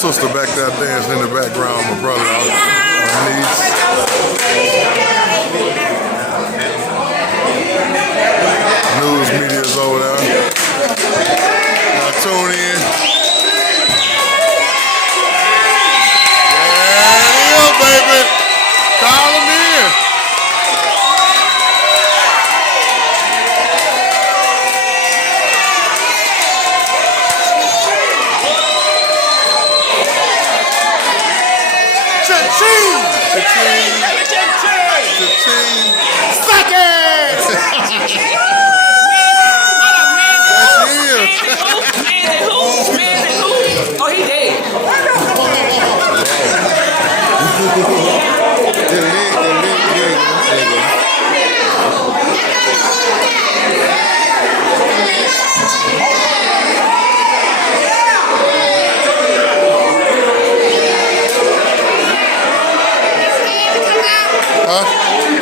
sister back there dancing in the background. My brother, my niece. News media is over there. Now tune in. Yeah, baby. Call them in. Oh, he dead.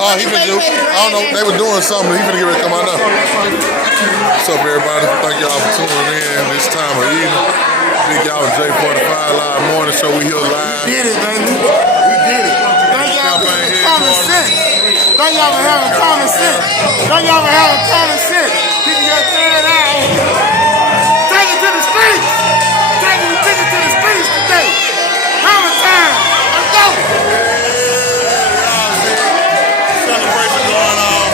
Oh, he finna do. I don't know. They were doing something. He finna get ready to come out now. What's up, everybody? Thank y'all for tuning in this time of evening. Big y'all with J45 Live Morning Show. We here live. We did it, baby. We did it. Thank y'all for common sense. Thank y'all for having common sense. Thank y'all for having common sense. You can just turn it out. Take it to the streets. Take it to the streets today. Hammer time. Let's go. Celebration going on.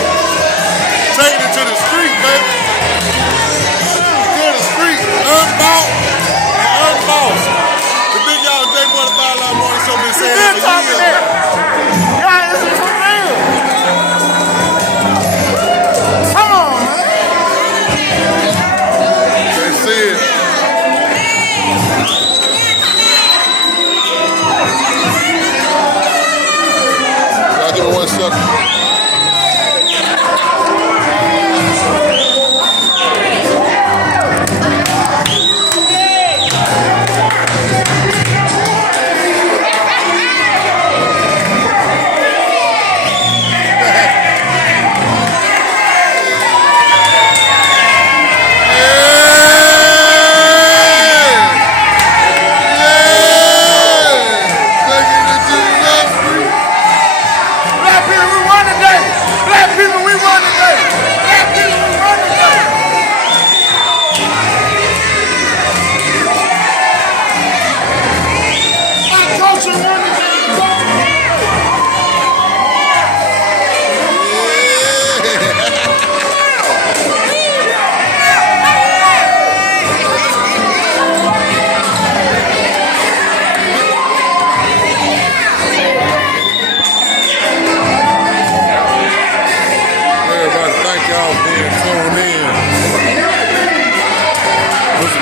Taking it to the street, baby. To the street. Unbought and unbossed. The big y'all J45 Live Morning Show been saying that for years. Yeah, this is for real. Come on, man. They see it. Y'all give me 1 second.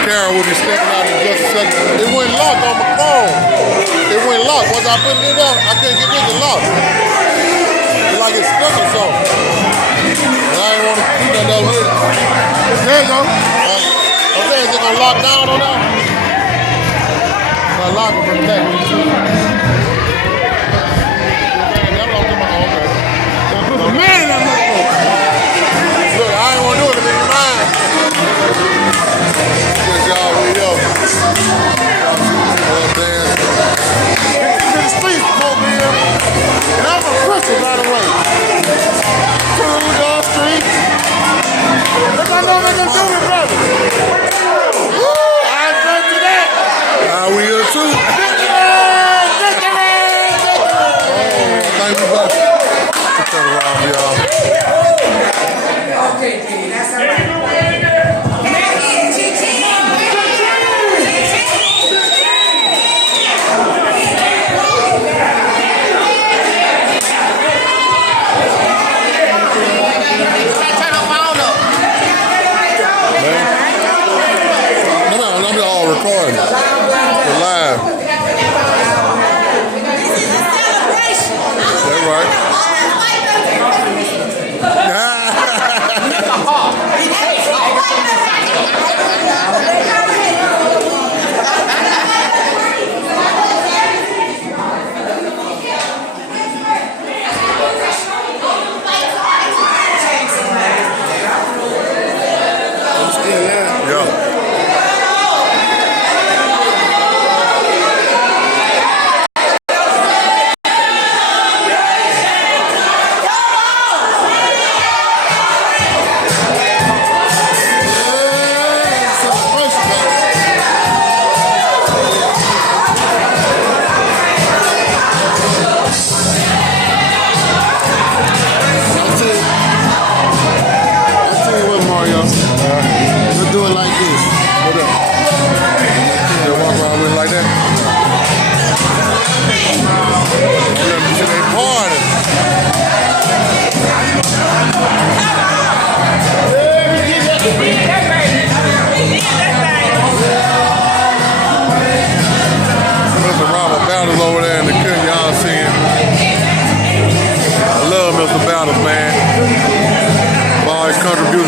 Carroll will be stepping out in just a second. It went locked on my phone. It went locked. Once I put it in there, I couldn't get it to lock. It's like it's stuck or something. And I didn't want to do nothing with it. There you go. I'm saying, is it going to lock down on that? I lock it from the back. Man, I'm not going. Look, I ain't want to do it if it's mine. Good job, we up. Well, dance. To the streets, man. And I'm a Christian, by the way. To the streets. If I know they can do it, brother. Woo! I agree to that. We here too. Thank you, brother. Turn around, y'all. Okay, that's all right.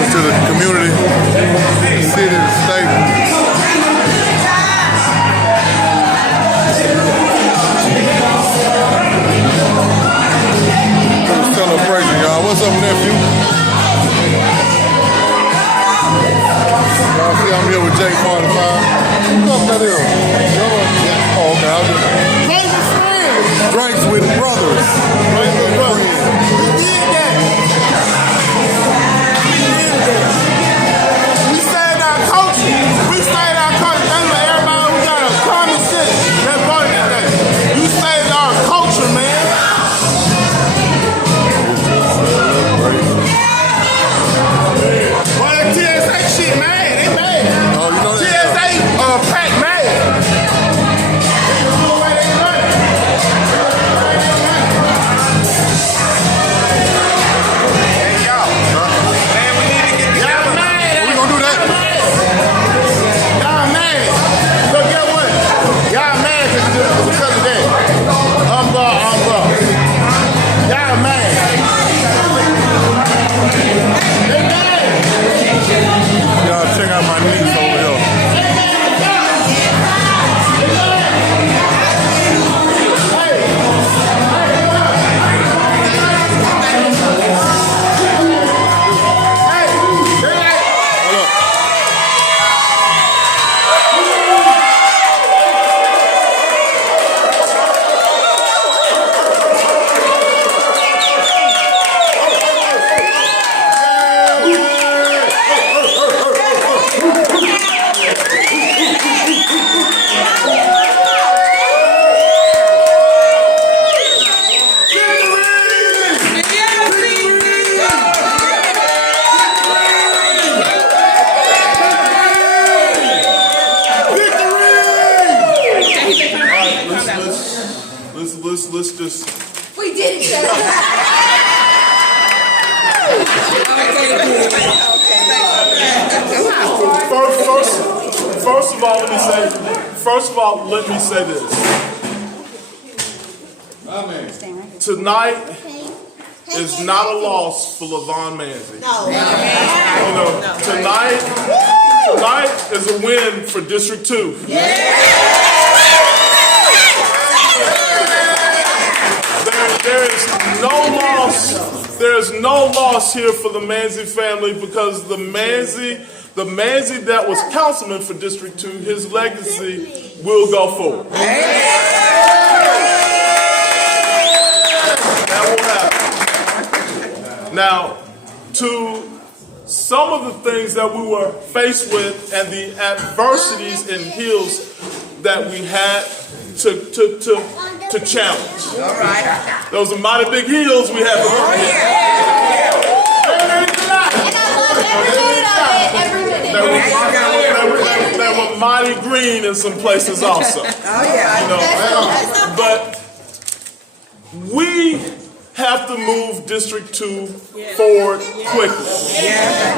service to the community, city, and state. Celebration, y'all. What's up, nephew? Y'all see I'm here with Jake 45. What's up, that is? Oh, okay. I'll just drinks with brothers. Drinks with brothers. We did that. We saved our culture. We saved our culture. That's what everybody who got a common sense that voted today. You saved our culture, man. Well, the TSA shit, man. They mad. Oh, you know that? TSA pack mad. Y'all check out my niece over here. Let's just. We did it, Sarah. First of all, let me say this. Tonight is not a loss for LaVon Manzi. No. Tonight is a win for District 2. There's no loss here for the Manzi family because the Manzi that was councilman for District 2, his legacy will go forward. That will happen. Now, to some of the things that we were faced with and the adversities and hills that we had to challenge. All right. Those are mighty big hills we had to run. They were mighty green in some places also. But we have to move District 2 forward quickly.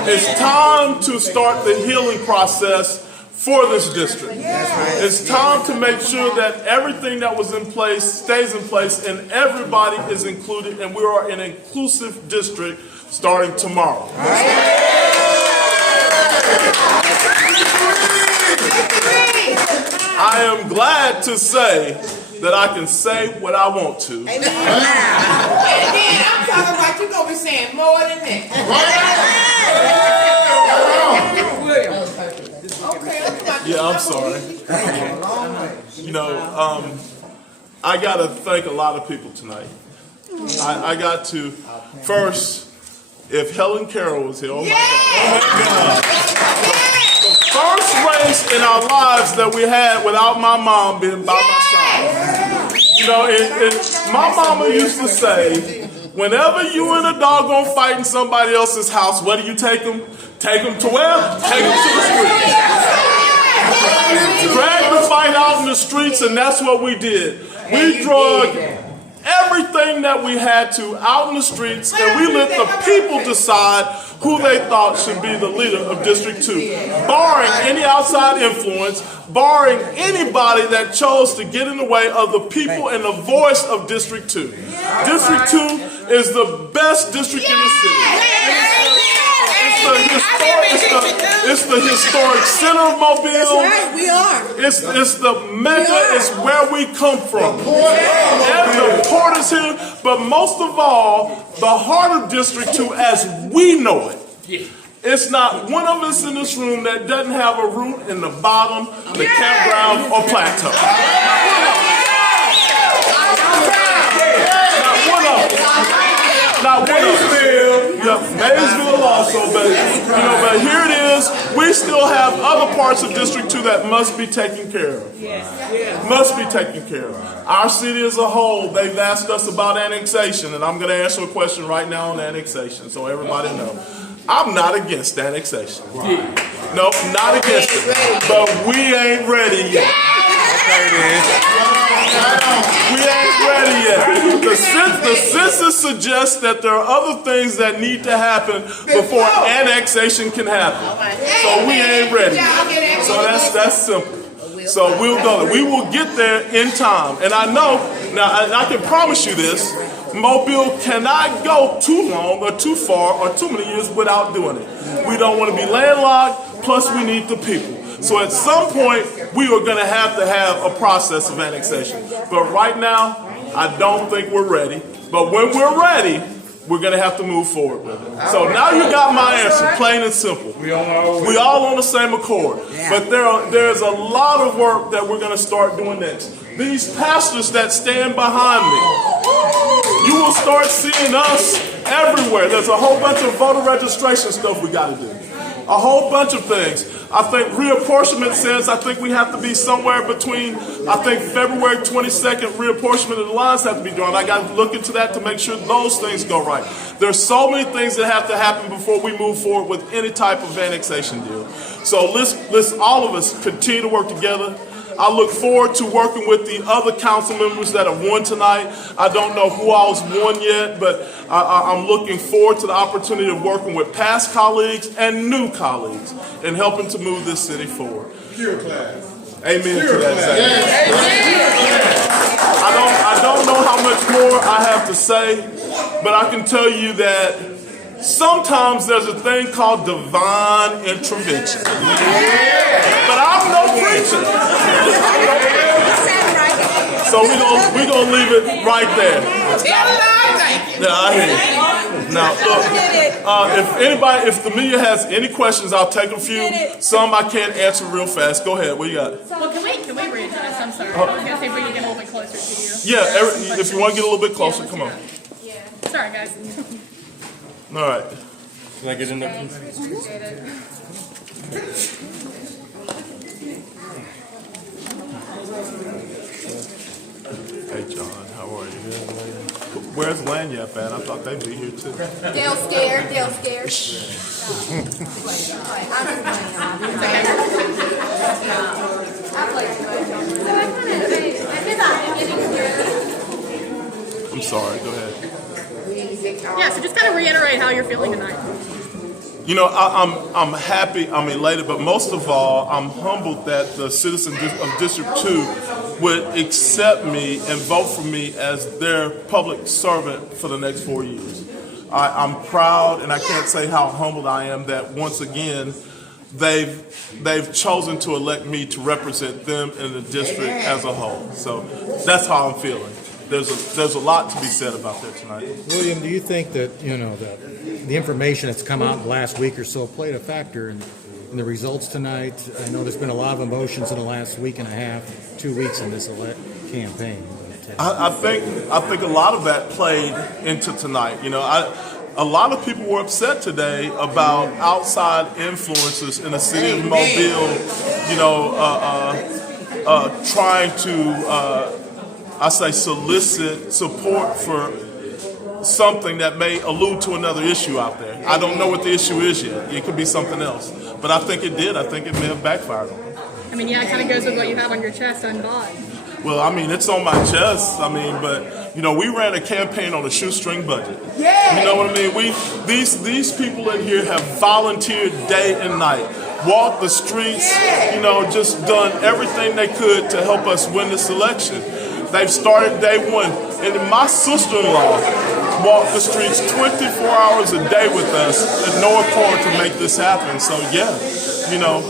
It's time to start the healing process for this district. It's time to make sure that everything that was in place stays in place and everybody is included, and we are an inclusive district starting tomorrow. I am glad to say that I can say what I want to. And then I'm talking about you gonna be saying more than that. Yeah, I'm sorry. I got to thank a lot of people tonight. I got to, first, if Helen Carroll was here, oh my God. The first race in our lives that we had without my mom being by my side. And my mama used to say, whenever you in a doggone fight in somebody else's house, where do you take them? Take them to where? Take them to the streets. Drag the fight out in the streets, and that's what we did. We drug everything that we had to out in the streets, and we let the people decide who they thought should be the leader of District 2. Barring any outside influence, barring anybody that chose to get in the way of the people and the voice of District 2. District 2 is the best district in the city. It's the historic center of Mobile. That's right, we are. It's the mecca. It's where we come from. And the port is here, but most of all, the heart of District 2 as we know it. It's not one of us in this room that doesn't have a root in the bottom, the campground, or plateau. Not one of us. Maysville also, but here it is. We still have other parts of District 2 that must be taken care of. Must be taken care of. Our city as a whole, they've asked us about annexation, and I'm going to answer a question right now on annexation, so everybody know. I'm not against annexation. Nope, not against it. But we ain't ready yet. We ain't ready yet. The census suggests that there are other things that need to happen before annexation can happen. So we ain't ready. So that's simple. So we'll go. We will get there in time. And I know, now I can promise you this, Mobile cannot go too long or too far or too many years without doing it. We don't want to be landlocked, plus we need the people. So at some point, we are going to have a process of annexation. But right now, I don't think we're ready. But when we're ready, we're going to have to move forward with it. So now you got my answer, plain and simple. We all on the same accord. But there's a lot of work that we're going to start doing next. These pastors that stand behind me, you will start seeing us everywhere. There's a whole bunch of voter registration stuff we got to do. A whole bunch of things. I think reapportionment says I think we have to be somewhere between, I think February 22nd, reapportionment of the lines have to be done. I got to look into that to make sure those things go right. There's so many things that have to happen before we move forward with any type of annexation deal. So let's all of us continue to work together. I look forward to working with the other council members that have won tonight. I don't know who all's won yet, but I'm looking forward to the opportunity of working with past colleagues and new colleagues in helping to move this city forward. Pure class. Amen to that. I don't know how much more I have to say, but I can tell you that sometimes there's a thing called divine intervention. But I'm no preacher. So we're gonna leave it right there. Yeah, I hear you. Now, look, if the media has any questions, I'll take a few. Some I can't answer real fast. Go ahead. What you got? Well, can we readjust? I'm sorry. I was gonna see if we could get a little bit closer to you. Yeah, if you want to get a little bit closer, come on. Sorry, guys. All right. Can I get in there? Hey, John, how are you? Where's Lanyap at? I thought they'd be here too. Dale scared. I'm sorry, go ahead. Yeah, so just kind of reiterate how you're feeling tonight. You know, I'm happy, I'm elated, but most of all, I'm humbled that the citizens of District 2 would accept me and vote for me as their public servant for the next 4 years. I'm proud, and I can't say how humbled I am that once again they've chosen to elect me to represent them in the district as a whole. So that's how I'm feeling. There's a lot to be said about that tonight. William, do you think that the information that's come out in the last week or so played a factor in the results tonight? I know there's been a lot of emotions in the last week and a half, 2 weeks in this campaign. I think a lot of that played into tonight. You know, a lot of people were upset today about outside influences in the city of Mobile. You know, trying to. I say solicit support for something that may allude to another issue out there. I don't know what the issue is yet. It could be something else. But I think it did. I think it may have backfired on them. I mean, yeah, it kind of goes with what you have on your chest unbought. Well, I mean, it's on my chest. I mean, but, you know, we ran a campaign on a shoestring budget. Yeah. You know what I mean? These people in here have volunteered day and night. walked the streets, you know, just done everything they could to help us win this election. They've started day one. And my sister-in-law walked the streets 24 hours a day with us at no accord to make this happen. So yeah, you know,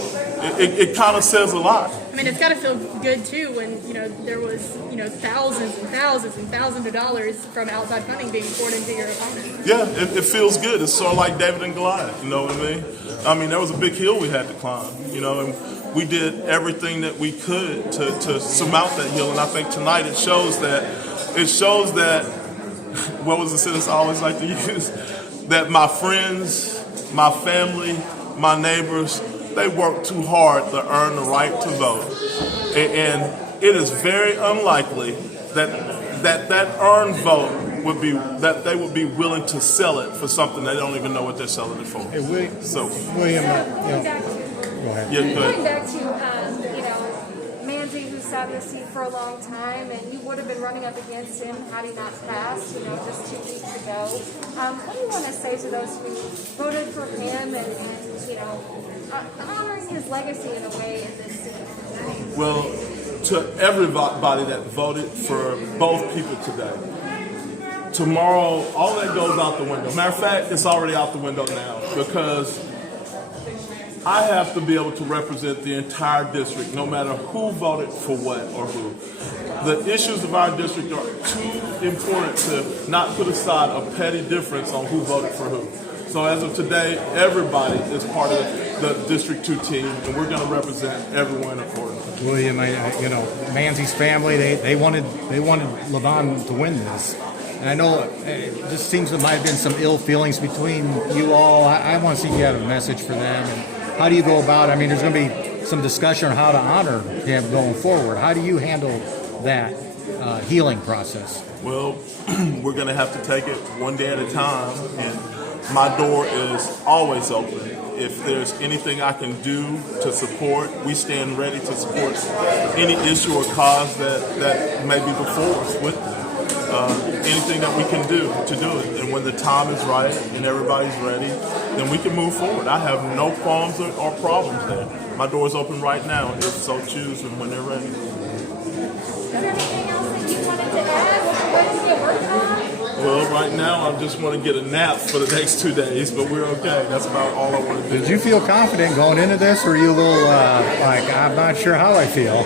it kind of says a lot. I mean, it's got to feel good too when, you know, there was, you know, thousands and thousands and thousands of dollars from outside funding being poured into your opponent. Yeah, it feels good. It's sort of like David and Goliath, you know what I mean? I mean, there was a big hill we had to climb, you know, and we did everything that we could to surmount that hill. And I think tonight it shows that, what was the sentence I always like to use? That my friends, my family, my neighbors, they work too hard to earn the right to vote. And it is very unlikely that earned vote would be, that they would be willing to sell it for something they don't even know what they're selling it for. Hey, William, So, you know, Going back to, go ahead. yeah, go going ahead. back to you know, Manzi, who sat in the seat for a long time, and you would have been running up against him had he not passed, you know, just 2 weeks ago. What do you want to say to those who voted for him and you know, honoring his legacy in a way in this seat? Well, to everybody that voted for both people today, tomorrow, all that goes out the window. Matter of fact, it's already out the window now because I have to be able to represent the entire district, no matter who voted for what or who. The issues of our district are too important to not put aside a petty difference on who voted for who. So as of today, everybody is part of the District 2 team, and we're going to represent everyone accordingly. William, you know, Manzi's family, they wanted Levon to win this. And I know it just seems there might have been some ill feelings between you all. I want to see if you have a message for them. And how do you go about it? I mean, there's going to be some discussion on how to honor him going forward. How do you handle that healing process? Well, we're going to have to take it one day at a time, and my door is always open. If there's anything I can do to support, we stand ready to support any issue or cause that may be before us with them. Anything that we can do to do it. And when the time is right and everybody's ready, then we can move forward. I have no qualms or problems there. My door is open right now if so choose and when they're ready. Is there anything else that you wanted to add? What did you get working on? Well, right now I just want to get a nap for the next 2 days, but we're okay. That's about all I want to do. Did you feel confident going into this, or are you a little like, I'm not sure how I feel?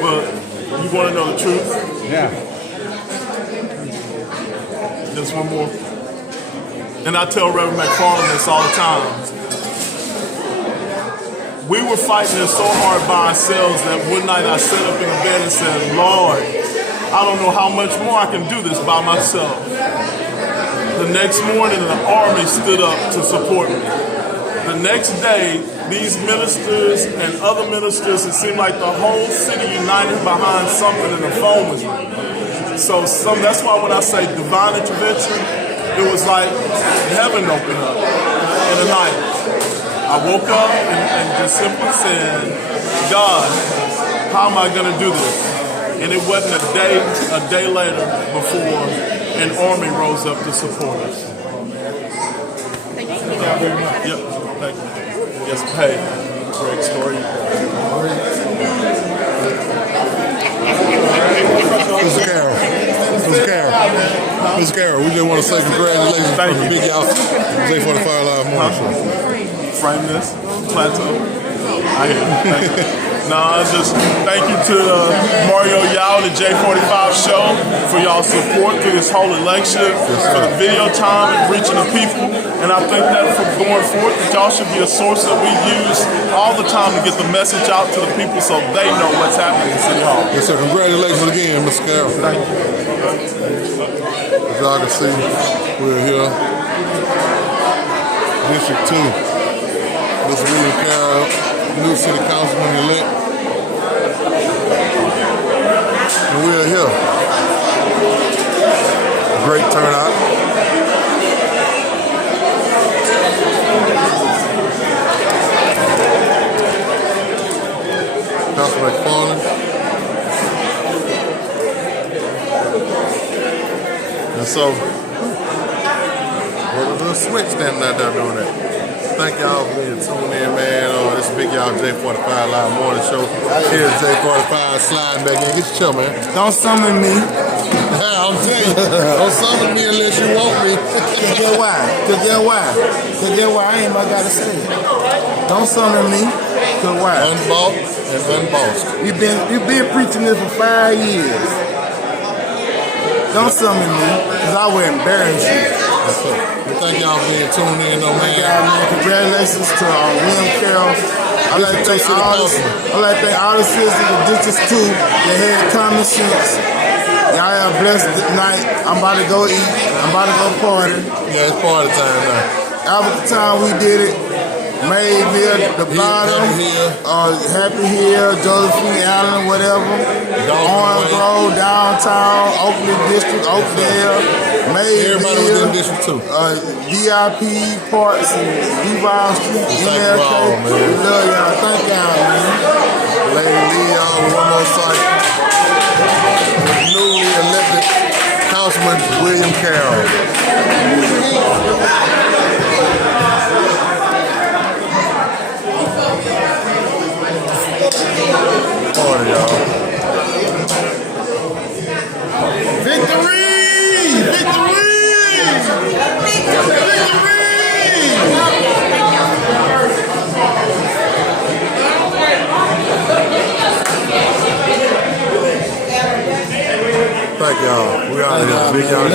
Well, you want to know the truth? Yeah. Just one more. And I tell Reverend McFarland this all the time. We were fighting this so hard by ourselves that one night I sat up in the bed and said, Lord, I don't know how much more I can do this by myself. The next morning, the army stood up to support me. The next day, these ministers and other ministers, it seemed like the whole city united behind something, and the phone was ringing. So that's why when I say divine intervention, it was like heaven opened up in the night. I woke up and just simply said, God, how am I going to do this? And it wasn't a day later before an army rose up to support us. Thank you. Yep, thank you. Yes, hey, great story. Mr. Carroll. Mr. Carroll. Mr. Carroll, we just want to say congratulations Thank for the you. big out J45 Live Morning Show. Frame this, plateau. I hear you. Thank you. No, just thank you to Mario Yao and the J45 show for y'all support through this whole election, for the video time and reaching the people. And I think that from going forward, that y'all should be a source that we use all the time to get the message out to the people so they know what's happening in City Hall. Yes, sir. Congratulations again, Mr. Carroll. Thank you. As y'all can see, we're here. District 2. Mr. William Carroll, new city councilman elect. And we're here. Great turnout. Councilman McFarland. And so, what was the switch standing out there doing that? Thank y'all for being tuned in, man. This is Big Y'all J45 Live Morning Show. Here's J45 sliding back in. Get your chill, man. Don't summon me. I'm telling you, don't summon me unless you want me. Cause get why? I ain't even gotta say it. Don't summon me. Cause why? Unbought and unbossed. You been preaching this for 5 years. Don't summon me, cause I will embarrass you. That's it. Thank y'all for being tuned in, though, man. Congratulations to William Carroll. I'd like to thank all the citizens of District 2 that had common sense. Y'all have a blessed night. I'm about to go eat. I'm about to go party. Yeah, it's party time now. After the time we did it, Mayville, the bottom, Happy Hill, Josephine Allen, whatever, Orange Grove, downtown, Oakland District, Oakdale, Mayville. Everybody was in District 2. VIP, Parks, and Duval Street, Thank you all, man. We love y'all. Thank y'all, man. Lady Lee, y'all, with one more cycle. Newly elected Councilman William Carroll. Party, y'all. Victory! Victory! Victory! Thank y'all. We out of here. Big y'all.